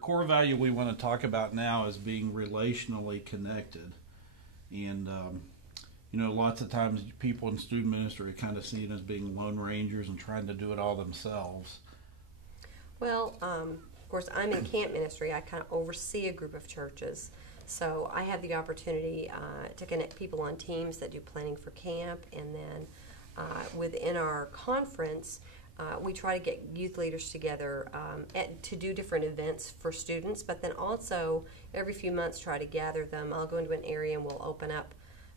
core value we want to talk about now is being relationally connected. And, lots of times people in student ministry are kind of seen as being lone rangers and trying to do it all themselves. Well, of course, I'm in camp ministry. I kind of oversee a group of churches. So I have the opportunity to connect people on teams that do planning for camp. And then within our conference, we try to get youth leaders together to do different events for students, but then also every few months try to gather them. I'll go into an area and we'll open up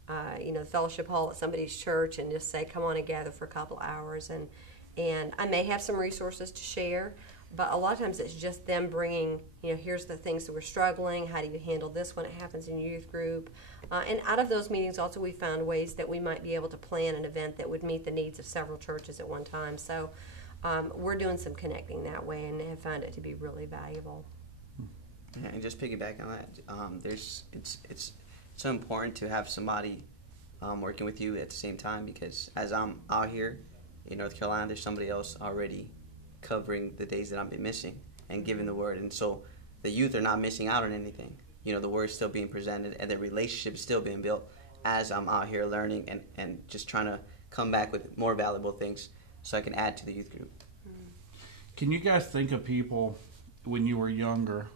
the fellowship hall at somebody's church and just say, come on and gather for a couple hours. And I may have some resources to share, but a lot of times it's just them bringing, here's the things that we're struggling, how do you handle this when it happens in your youth group? And out of those meetings also we found ways that we might be able to plan an event that would meet the needs of several churches at one time. So we're doing some connecting that way and have found it to be really valuable. Yeah, and just piggyback on that, it's so important to have somebody working with you at the same time, because as I'm out here in North Carolina, there's somebody else already covering the days that I've been missing and giving the word. And so the youth are not missing out on anything. The word's still being presented and the relationship is still being built as I'm out here learning and just trying to come back with more valuable things so I can add to the youth group. Can you guys think of people when you were younger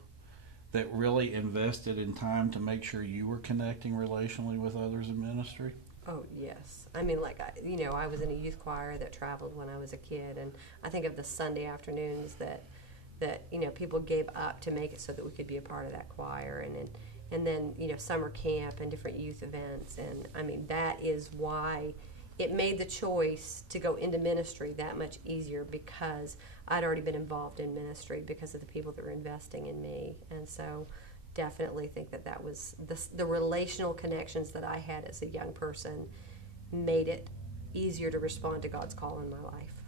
that really invested in time to make sure you were connecting relationally with others in ministry? Oh, yes. I mean, I was in a youth choir that traveled when I was a kid, and I think of the Sunday afternoons that people gave up to make it so that we could be a part of that choir, and then summer camp and different youth events. And I mean, that is why it made the choice to go into ministry that much easier, because I'd already been involved in ministry because of the people that were investing in me. And so definitely think that was the relational connections that I had as a young person made it easier to respond to God's call in my life.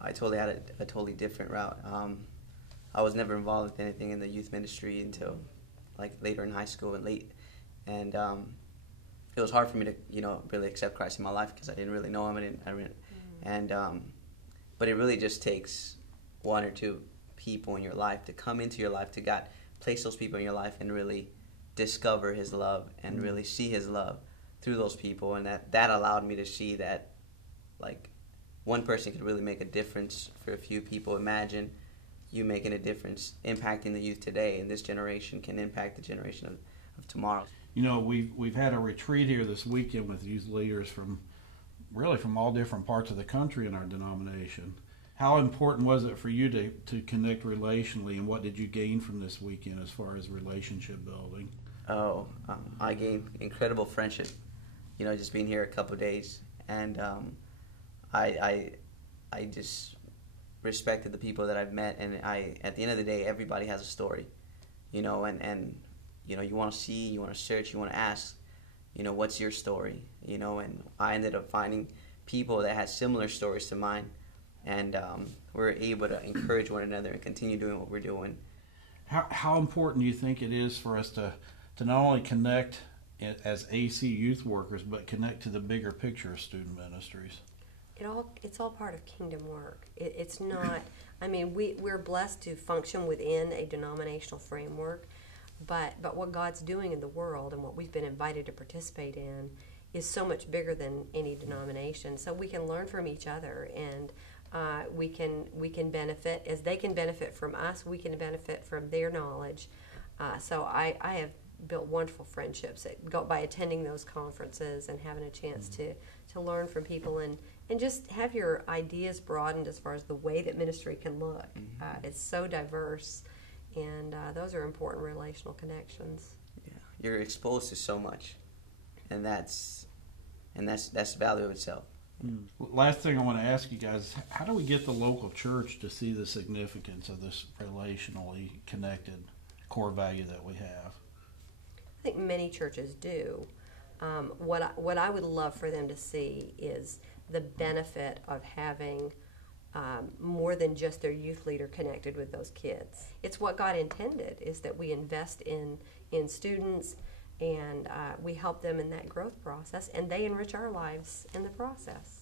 I totally had a totally different route. I was never involved with anything in the youth ministry until later in high school and it was hard for me to really accept Christ in my life because I didn't really know him. But it really just takes one or two people in your life to come into your life, to God place those people in your life and really discover His love and really see His love through those people. And that allowed me to see that one person could really make a difference for a few people. Imagine you making a difference, impacting the youth today, and this generation can impact the generation of tomorrow. We've had a retreat here this weekend with youth leaders from all different parts of the country in our denomination. How important was it for you to connect relationally, and what did you gain from this weekend as far as relationship building? I gained incredible friendship, just being here a couple of days, and I just respected the people that I've met, and at the end of the day, everybody has a story, and you want to see, you want to search, you want to ask, what's your story, and I ended up finding people that had similar stories to mine, and we're able to encourage one another and continue doing what we're doing. How important do you think it is for us to not only connect as AC youth workers, but connect to the bigger picture of student ministries? It's all part of kingdom work. It's not, we're blessed to function within a denominational framework, but what God's doing in the world and what we've been invited to participate in is so much bigger than any denomination. So we can learn from each other, and we can benefit. As they can benefit from us, we can benefit from their knowledge. So I have built wonderful friendships by attending those conferences and having a chance to learn from people and just have your ideas broadened as far as the way that ministry can look. It's so diverse, and those are important relational connections. Yeah, you're exposed to so much, and that's the value of itself. Last thing I want to ask you guys, how do we get the local church to see the significance of this relationally connected core value that we have? I think many churches do. What I would love for them to see is the benefit of having more than just their youth leader connected with those kids. It's what God intended, is that we invest in students, and we help them in that growth process, and they enrich our lives in the process.